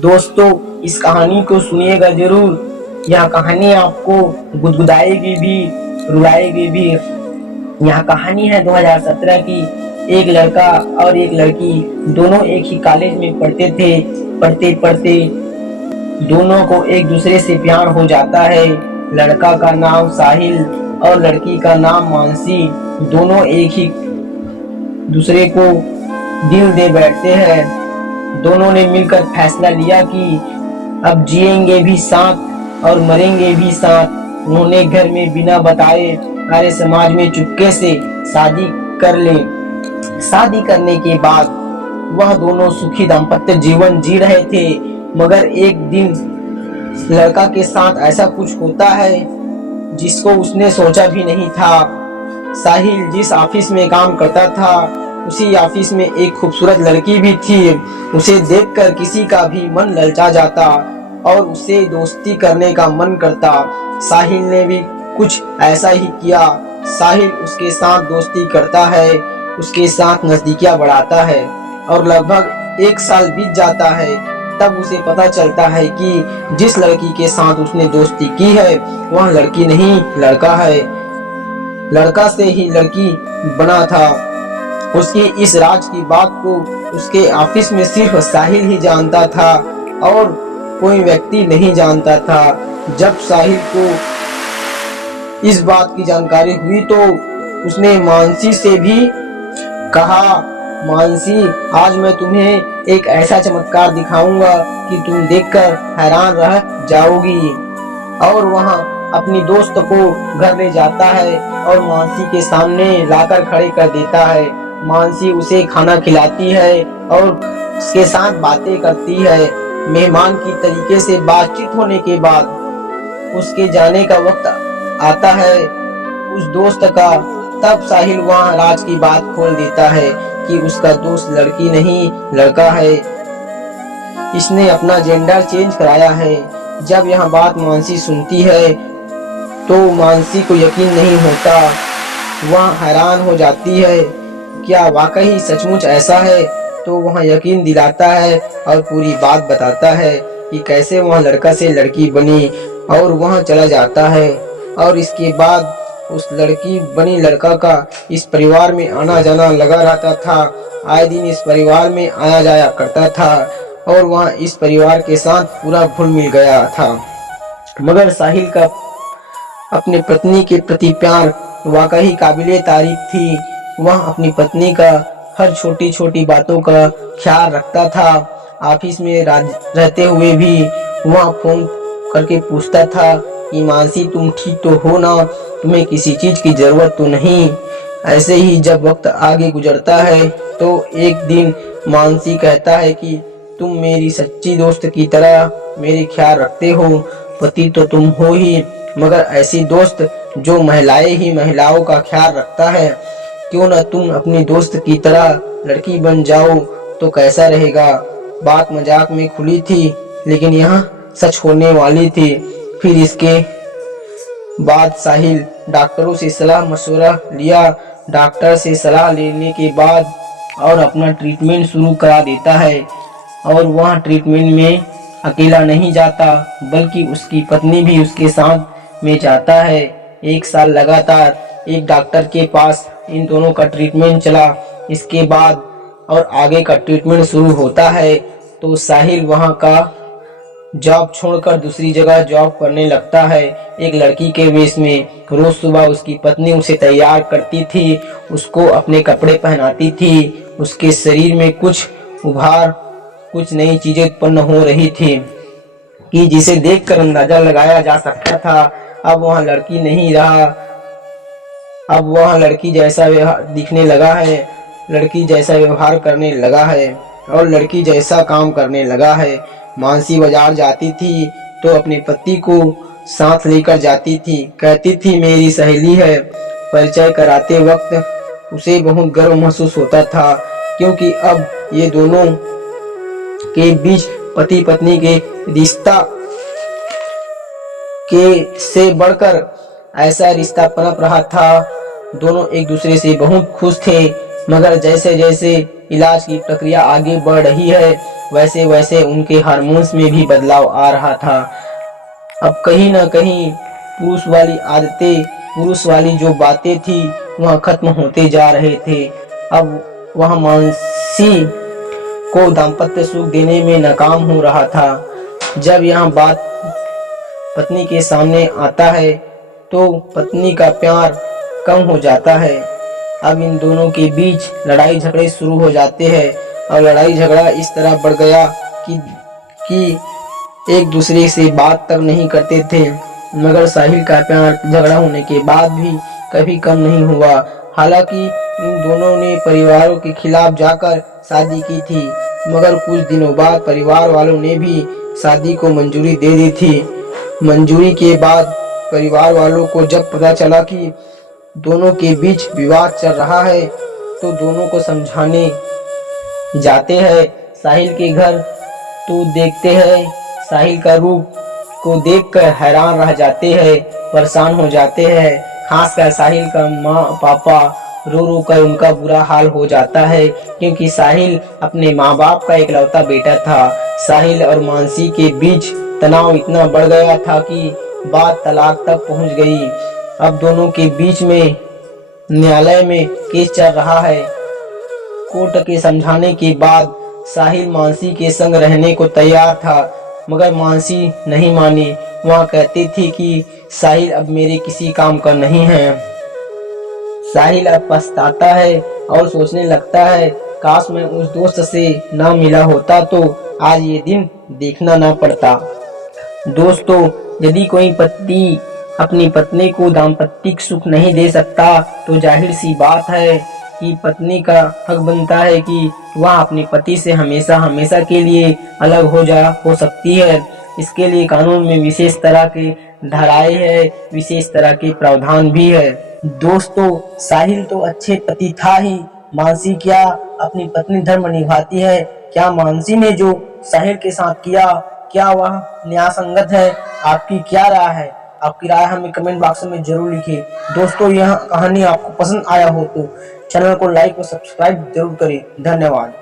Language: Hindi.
दोस्तों, इस कहानी को सुनिएगा जरूर। यह कहानी आपको गुदगुदाएगी भी, रुलाएगी भी। यह कहानी है 2017 की। एक लड़का और एक लड़की दोनों एक ही कॉलेज में पढ़ते थे। पढ़ते पढ़ते दोनों को एक दूसरे से प्यार हो जाता है। लड़का का नाम साहिल और लड़की का नाम मानसी। दोनों एक ही दूसरे को दिल दे बैठते हैं। दोनों ने मिलकर फैसला लिया कि अब जिएंगे भी साथ और मरेंगे भी साथ। उन्होंने घर में बिना बताए सारे समाज में चुपके से शादी कर ले। शादी करने के बाद वह दोनों सुखी दाम्पत्य जीवन जी रहे थे। मगर एक दिन लड़का के साथ ऐसा कुछ होता है जिसको उसने सोचा भी नहीं था। साहिल जिस ऑफिस में काम करता था उसी ऑफिस में एक खूबसूरत लड़की भी थी। उसे देखकर किसी का भी मन ललचा जाता और उससे दोस्ती करने का मन करता। साहिल ने भी कुछ ऐसा ही किया। साहिल उसके साथ दोस्ती करता है, उसके साथ नजदीकियां बढ़ाता है और लगभग 1 साल बीत जाता है। तब उसे पता चलता है कि जिस लड़की के साथ उसने दोस्ती की है वह लड़की नहीं, लड़का है। लड़का से ही लड़की बना था। उसकी इस राज की बात को उसके ऑफिस में सिर्फ साहिल ही जानता था और कोई व्यक्ति नहीं जानता था। जब साहिल को इस बात की जानकारी हुई तो उसने मानसी से भी कहा, मानसी, आज मैं तुम्हें एक ऐसा चमत्कार दिखाऊंगा कि तुम देखकर हैरान रह जाओगी। और वहाँ अपनी दोस्त को घर ले जाता है और मानसी के सामने लाकर खड़े कर देता है। मानसी उसे खाना खिलाती है और उसके साथ बातें करती है। मेहमान की तरीके से बातचीत होने के बाद उसके जाने का वक्त आता है उस दोस्त का। तब साहिल वहाँ राज की बात खोल देता है कि उसका दोस्त लड़की नहीं, लड़का है। इसने अपना जेंडर चेंज कराया है। जब यह बात मानसी सुनती है तो मानसी को यकीन नहीं होता। वह हैरान हो जाती है, क्या वाकई सचमुच ऐसा है? तो वह यकीन दिलाता है और पूरी बात बताता है कि कैसे वह लड़का से लड़की बनी और वह चला जाता है। और इसके बाद उस लड़की बनी लड़का का इस परिवार में आना जाना लगा रहता था। आए दिन इस परिवार में आया जाया करता था और वह इस परिवार के साथ पूरा घुल मिल गया था। मगर साहिल का अपने पत्नी के प्रति प्यार वाकई काबिले तारीफ थी। वह अपनी पत्नी का हर छोटी छोटी बातों का ख्याल रखता था। ऑफिस में रहते हुए भी वह फोन करके पूछता था कि मानसी, तुम ठीक तो हो ना? तुम्हें किसी चीज की जरूरत तो नहीं? ऐसे ही जब वक्त आगे गुजरता है तो एक दिन मानसी कहता है कि तुम मेरी सच्ची दोस्त की तरह मेरे ख्याल रखते हो। पति तो तुम हो ही, मगर ऐसी दोस्त जो महिलाएं ही महिलाओं का ख्याल रखता है। क्यों न तुम अपनी दोस्त की तरह लड़की बन जाओ तो कैसा रहेगा? बात मजाक में खुली थी लेकिन यह सच होने वाली थी। फिर इसके बाद साहिल डॉक्टरों से सलाह मशवरा लिया। डॉक्टर से सलाह लेने के बाद और अपना ट्रीटमेंट शुरू करा देता है। और वह ट्रीटमेंट में अकेला नहीं जाता बल्कि उसकी पत्नी भी उसके साथ में जाता है। 1 साल लगातार एक डॉक्टर के पास इन दोनों का ट्रीटमेंट चला। इसके बाद और आगे का ट्रीटमेंट शुरू होता है तो साहिल वहाँ का जॉब छोड़कर दूसरी जगह जॉब करने लगता है एक लड़की के वेश में। रोज सुबह उसकी पत्नी उसे तैयार करती थी, उसको अपने कपड़े पहनाती थी। उसके शरीर में कुछ उभार, कुछ नई चीजें उत्पन्न हो रही थी कि जिसे देखकर अंदाजा लगाया जा सकता था अब वह लड़की नहीं रहा। अब वह लड़की जैसा दिखने लगा है, लड़की जैसा व्यवहार करने लगा है और लड़की जैसा काम करने लगा है। मानसी बाजार जाती थी तो अपने पति को साथ लेकर जाती थी। कहती थी मेरी सहेली है। परिचय कराते वक्त उसे बहुत गर्व महसूस होता था क्योंकि अब ये दोनों के बीच पति पत्नी के रिश्ता के से बढ़कर ऐसा रिश्ता पनप रहा था। दोनों एक दूसरे से बहुत खुश थे। मगर जैसे जैसे इलाज की प्रक्रिया आगे बढ़ रही है वैसे वैसे उनके हार्मोन्स में भी बदलाव आ रहा था। अब कहीं ना कहीं पुरुष वाली आदतें, पुरुष वाली जो बातें थी वह खत्म होते जा रहे थे। अब वह मानसी को दाम्पत्य सुख देने में नाकाम हो रहा था। जब यह बात पत्नी के सामने आता है तो पत्नी का प्यार कम हो जाता है। अब इन दोनों के बीच लड़ाई झगड़े शुरू हो जाते हैं और लड़ाई झगड़ा इस तरह बढ़ गया कि एक दूसरे से बात तक नहीं करते थे। मगर साहिल का प्यार झगड़ा होने के बाद भी कभी कम नहीं हुआ। हालांकि इन दोनों ने परिवारों के खिलाफ जाकर शादी की थी, मगर कुछ दिनों बाद परिवार वालों ने भी शादी को मंजूरी दे दी थी। मंजूरी के बाद परिवार वालों को जब पता चला कि दोनों के बीच विवाद चल रहा है तो दोनों को समझाने जाते हैं साहिल के घर, तो देखते हैं साहिल का रूप को देखकर हैरान रह जाते हैं, परेशान हो जाते हैं। खासकर साहिल का माँ पापा रो रो कर उनका बुरा हाल हो जाता है, क्योंकि साहिल अपने माँ बाप का इकलौता बेटा था। साहिल और मानसी के बीच तनाव इतना बढ़ गया था कि बात तलाक तक पहुंच गई। अब दोनों के बीच में न्यायालय में केस चल रहा है। कोर्ट के समझाने के बाद साहिल मानसी के संग रहने को तैयार था, मगर मानसी नहीं मानी। वह कहती थी कि साहिल अब मेरे किसी काम का नहीं है। साहिल अब पछताता है और सोचने लगता है काश मैं उस दोस्त से ना मिला होता तो आज ये दिन देखना ना पड़ता। दोस्तों, यदि कोई पति अपनी पत्नी को दाम्पत्तिक सुख नहीं दे सकता तो जाहिर सी बात है कि पत्नी का हक बनता है कि वह अपने पति से हमेशा हमेशा के लिए अलग हो सकती है। इसके लिए कानून में विशेष तरह के धाराएं है, विशेष तरह के प्रावधान भी है। दोस्तों, साहिल तो अच्छे पति था ही, मानसी क्या अपनी पत्नी धर्म निभाती है? क्या मानसी ने जो साहिल के साथ किया, क्या वह न्याय संगत है? आपकी क्या राय है? आपकी राय हमें कमेंट बॉक्स में जरूर लिखिए। दोस्तों, यह कहानी आपको पसंद आया हो तो चैनल को लाइक और सब्सक्राइब जरूर करें। धन्यवाद।